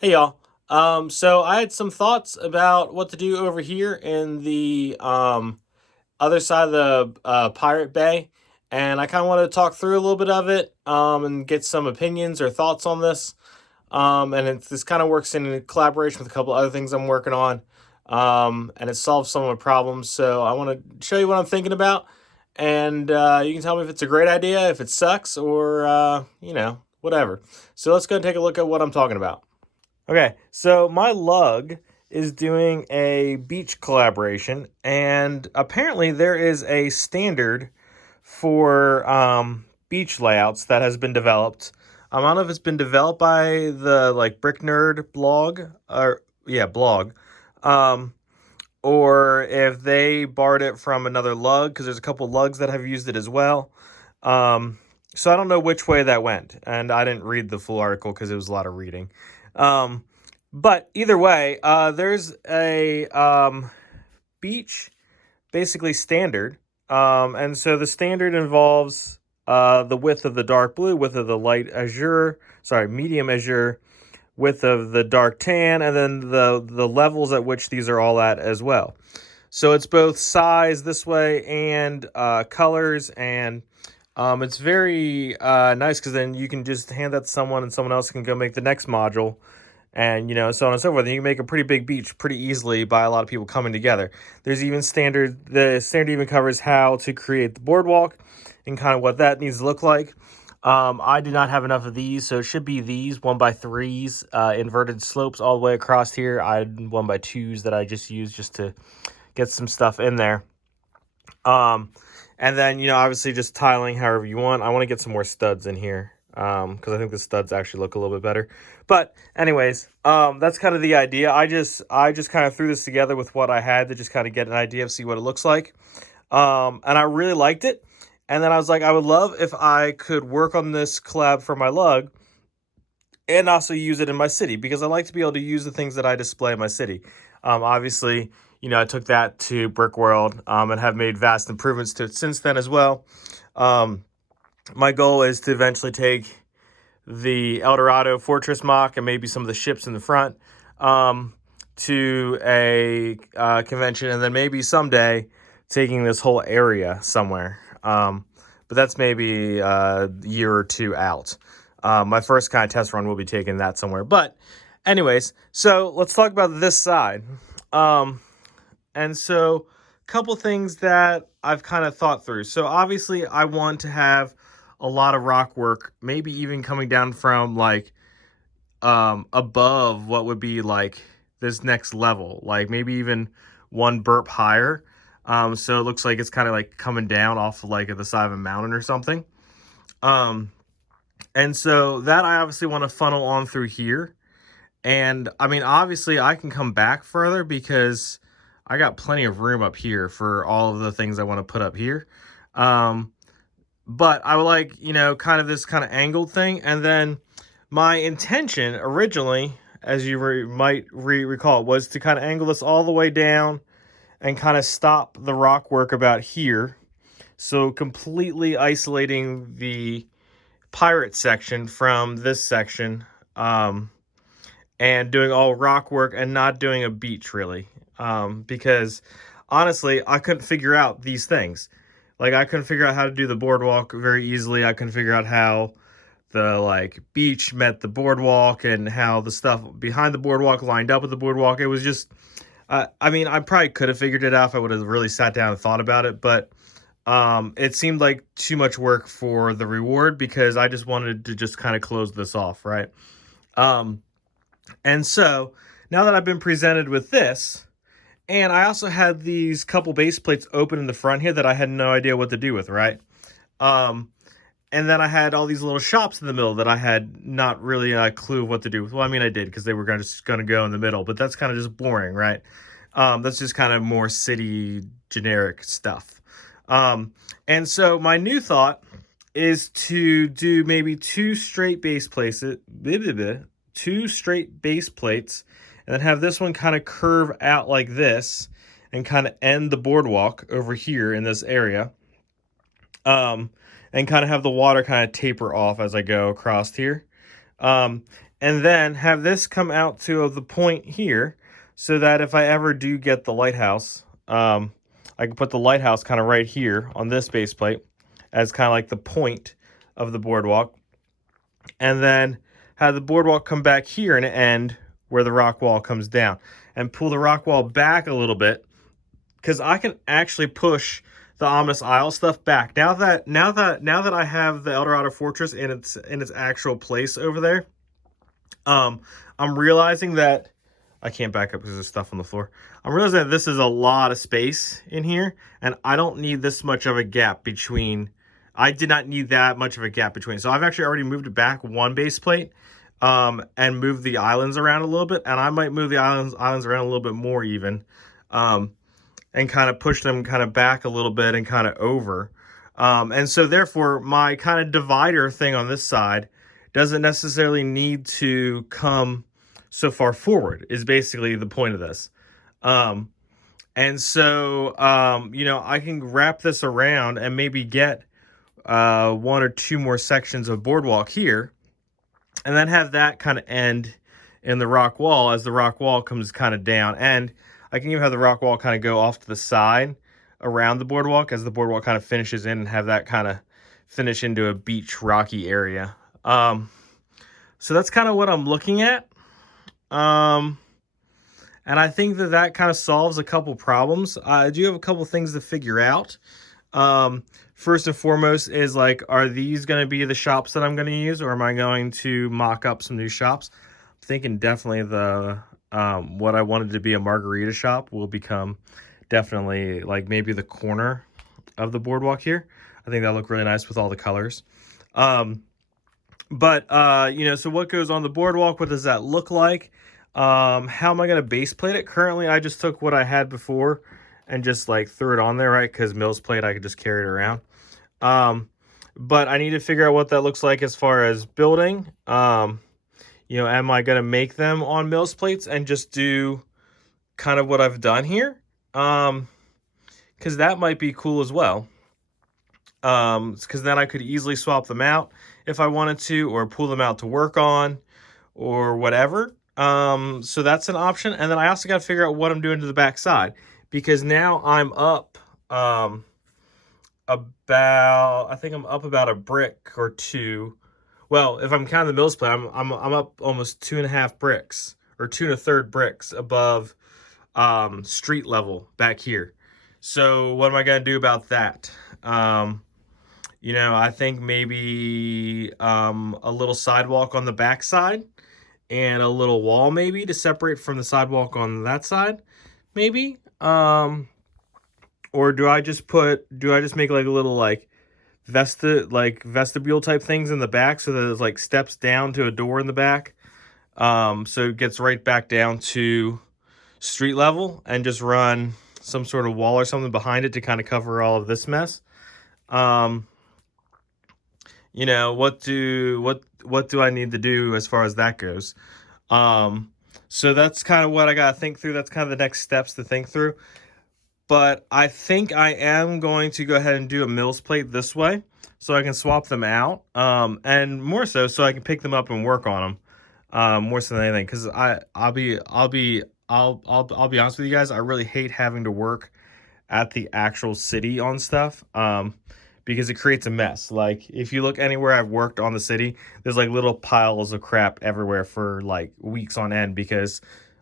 Hey y'all. So I had some thoughts about what to do over here in the other side of the Pirate Bay, and I kind of want to talk through a little bit of it and get some opinions or thoughts on this. This kind of works in collaboration with a couple other things I'm working on, and it solves some of my problems. So I want to show you what I'm thinking about, and you can tell me if it's a great idea, if it sucks, or whatever. So let's go and take a look at what I'm talking about. Okay, so my lug is doing a beach collaboration, and apparently there is a standard for beach layouts that has been developed. I don't know if it's been developed by the Brick Nerd blog or blog, um, or if they borrowed it from another lug because there's a couple lugs that have used it as well. So I don't know which way that went, and I didn't read the full article because it was a lot of reading. Um, but either way, there's a beach basically standard. And so the standard involves the width of the dark blue, width of the medium azure, width of the dark tan, and then the levels at which these are all at as well. So it's both size this way and colors, and it's very nice because then you can just hand that to someone and someone else can go make the next module, and so on and so forth. And you can make a pretty big beach pretty easily by a lot of people coming together. There's even the standard even covers how to create the boardwalk and kind of what that needs to look like. I did not have enough of these, so it should be these 1x3s, inverted slopes all the way across here. I had 1x2s that I just used just to get some stuff in there. And then, obviously just tiling however you want. I want to get some more studs in here because I think the studs actually look a little bit better. But anyways, that's kind of the idea. I just kind of threw this together with what I had to just kind of get an idea of see what it looks like. And I really liked it. And then I was like, I would love if I could work on this collab for my lug and also use it in my city because I like to be able to use the things that I display in my city. Obviously, I took that to Brick World and have made vast improvements to it since then as well. My goal is to eventually take the El Dorado Fortress mock and maybe some of the ships in the front to a convention, and then maybe someday taking this whole area somewhere. But that's maybe a year or two out. My first kind of test run will be taking that somewhere. But anyways, so let's talk about this side. And so a couple things that I've kind of thought through. So obviously I want to have a lot of rock work, maybe even coming down from above what would be this next level, maybe even one burp higher. So it looks like it's kind of coming down off of the side of a mountain or something. And so that I obviously want to funnel on through here. And I mean, obviously I can come back further because I got plenty of room up here for all of the things I want to put up here. But I would like, kind of this kind of angled thing. And then my intention originally, as you might recall, was to kind of angle this all the way down and kind of stop the rock work about here. So completely isolating the pirate section from this section, and doing all rock work and not doing a beach really. Because honestly, I couldn't figure out these things. I couldn't figure out how to do the boardwalk very easily. I couldn't figure out how the beach met the boardwalk and how the stuff behind the boardwalk lined up with the boardwalk. It was just, I mean, I probably could have figured it out if I would have really sat down and thought about it, but it seemed like too much work for the reward because I just wanted to just kind of close this off, right? And so now that I've been presented with this, and I also had these couple base plates open in the front here that I had no idea what to do with, right? And then I had all these little shops in the middle that I had not really a clue what to do with. Well, I mean, I did because they were just going to go in the middle, but that's kind of just boring, right? That's just kind of more city generic stuff. And so my new thought is to do maybe two straight base plates, and then have this one kind of curve out like this and kind of end the boardwalk over here in this area. And kind of have the water kind of taper off as I go across here. And and then have this come out to the point here, so that if I ever do get the lighthouse, I can put the lighthouse kind of right here on this base plate as kind of like the point of the boardwalk, and then have the boardwalk come back here and end where the rock wall comes down, and pull the rock wall back a little bit, because I can actually push the Ominous Isle stuff back. Now that I have the Eldorado Fortress in its actual place over there, I'm realizing that I can't back up because there's stuff on the floor. I'm realizing that this is a lot of space in here, and I don't need this much of a gap between. I did not need that much of a gap between. So I've actually already moved it back one base plate, and moved the islands around a little bit, and I might move the islands around a little bit more even, and kind of push them kind of back a little bit and kind of over. And so therefore my kind of divider thing on this side doesn't necessarily need to come so far forward, is basically the point of this. And so, I can wrap this around and maybe get one or two more sections of boardwalk here, and then have that kind of end in the rock wall as the rock wall comes kind of down. And I can even have the rock wall kind of go off to the side around the boardwalk as the boardwalk kind of finishes in, and have that kind of finish into a beach rocky area. So that's kind of what I'm looking at. And I think that kind of solves a couple problems. I do have a couple things to figure out. First and foremost is like, are these going to be the shops that I'm going to use, or am I going to mock up some new shops? I'm thinking definitely the what I wanted to be a margarita shop will become definitely like maybe the corner of the boardwalk here. I think that'll look really nice with all the colors. So what goes on the boardwalk? What does that look like? How am I going to base plate it? Currently, I just took what I had before and just like threw it on there, right? Because Mills plate, I could just carry it around. But I need to figure out what that looks like as far as building. Am I going to make them on Mills plates and just do kind of what I've done here? Because that might be cool as well. Because then I could easily swap them out if I wanted to, or pull them out to work on, or whatever. So that's an option. And then I also got to figure out what I'm doing to the back side, because now I'm up about a brick or two. Well, if I'm counting the Mills plate, I'm up almost 2.5 bricks, or 2 1/3 bricks above street level back here. So what am I gonna do about that? I think maybe a little sidewalk on the back side, and a little wall maybe to separate from the sidewalk on that side, maybe. Or do I just make like a little like vestibule type things in the back, so that there's like steps down to a door in the back, so it gets right back down to street level, and just run some sort of wall or something behind it to kind of cover all of this mess. What do I need to do as far as that goes? So that's kind of what I got to think through. That's kind of the next steps to think through. But I think I am going to go ahead and do a Mills plate this way, so I can swap them out, and more so I can pick them up and work on them, more so than anything. Because I'll be honest with you guys, I really hate having to work at the actual city on stuff, because it creates a mess. Like, if you look anywhere I've worked on the city, there's like little piles of crap everywhere for like weeks on end, because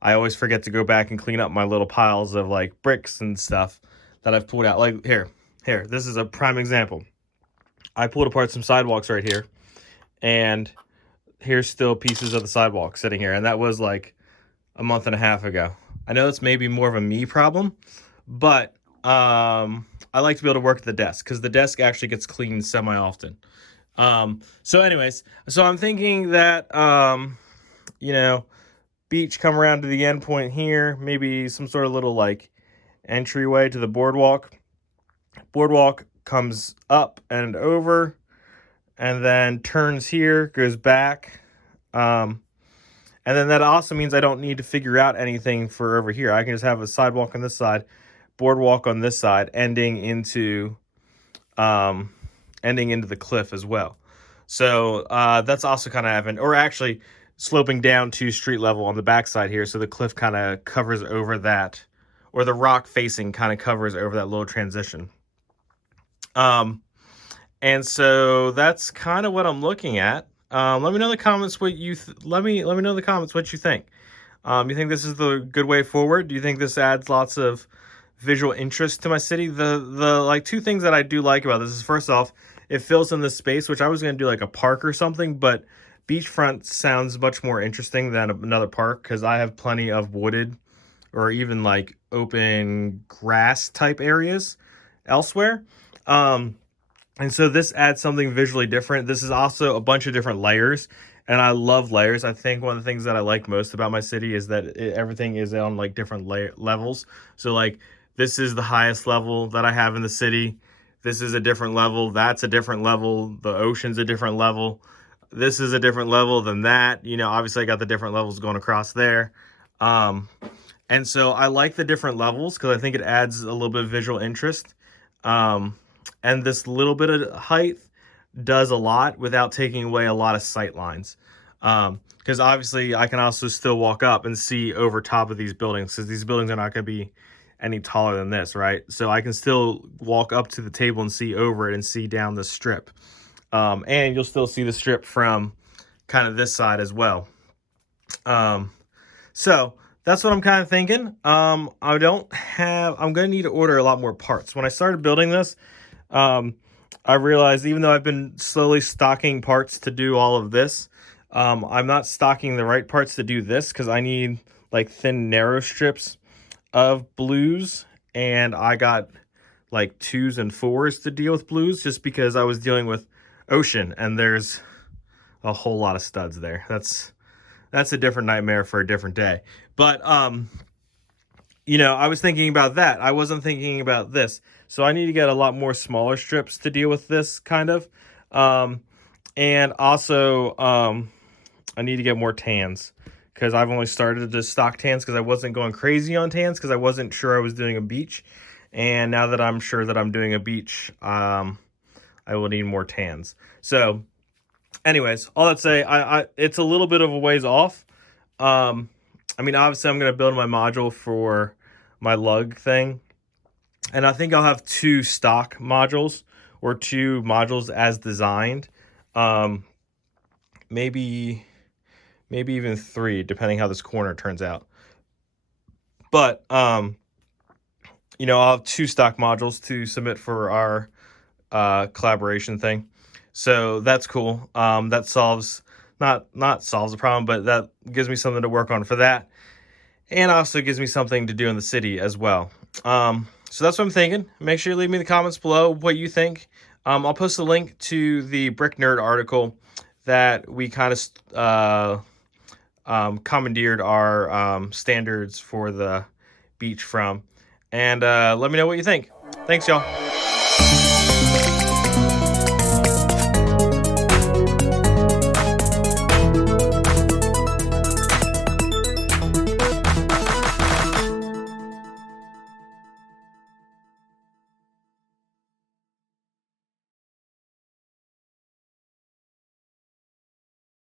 I always forget to go back and clean up my little piles of like bricks and stuff that I've pulled out. Like here, this is a prime example. I pulled apart some sidewalks right here, and here's still pieces of the sidewalk sitting here. And that was like a month and a half ago. I know it's maybe more of a me problem, but I like to be able to work at the desk, because the desk actually gets cleaned semi-often. So I'm thinking that, beach come around to the end point here, maybe some sort of little like entryway to the boardwalk. Boardwalk comes up and over, and then turns here, goes back. And then that also means I don't need to figure out anything for over here. I can just have a sidewalk on this side, boardwalk on this side, ending into the cliff as well. So that's also kind of happened. Or actually, sloping down to street level on the backside here. So the cliff kind of covers over that, or the rock facing kind of covers over that little transition. And so that's kind of what I'm looking at. Let me know in the comments what you let me know in the comments what you think. You think this is the good way forward? Do you think this adds lots of visual interest to my city? The like two things that I do like about this is, first off, it fills in the space, which I was going to do like a park or something, but beachfront sounds much more interesting than another park, because I have plenty of wooded or even like open grass type areas elsewhere. And so this adds something visually different. This is also a bunch of different layers, and I love layers. I think one of the things that I like most about my city is that everything is on like different levels. So like this is the highest level that I have in the city. This is a different level. That's a different level. The ocean's a different level. This is a different level than that. You know, obviously I got the different levels going across there. And so I like the different levels because I think it adds a little bit of visual interest. And this little bit of height does a lot without taking away a lot of sight lines. Because obviously I can also still walk up and see over top of these buildings, because these buildings are not going to be any taller than this, right? So I can still walk up to the table and see over it and see down the strip. And you'll still see the strip from kind of this side as well. So that's what I'm kind of thinking. I'm going to need to order a lot more parts. When I started building this, I realized, even though I've been slowly stocking parts to do all of this, I'm not stocking the right parts to do this, because I need like thin, narrow strips of blues, and I got like 2s and 4s to deal with blues, just because I was dealing with ocean, and there's a whole lot of studs there. That's a different nightmare for a different day. But you know, I was thinking about that. I wasn't thinking about this. So I need to get a lot more smaller strips to deal with this kind of. And also, I need to get more tans, because I've only started to stock tans because I wasn't going crazy on tans, because I wasn't sure I was doing a beach. And now that I'm sure that I'm doing a beach, I will need more tans. So anyways, all that say, it's a little bit of a ways off. I mean, obviously I'm going to build my module for my lug thing, and I think I'll have 2 stock modules, or 2 modules as designed. Maybe even 3, depending how this corner turns out. But you know, I'll have 2 stock modules to submit for our collaboration thing. So that's cool. That solves not solves the problem, but that gives me something to work on for that. And also gives me something to do in the city as well. So that's what I'm thinking. Make sure you leave me in the comments below what you think. I'll post a link to the Brick Nerd article that we kind of commandeered our standards for the beach from. And let me know what you think. Thanks, y'all.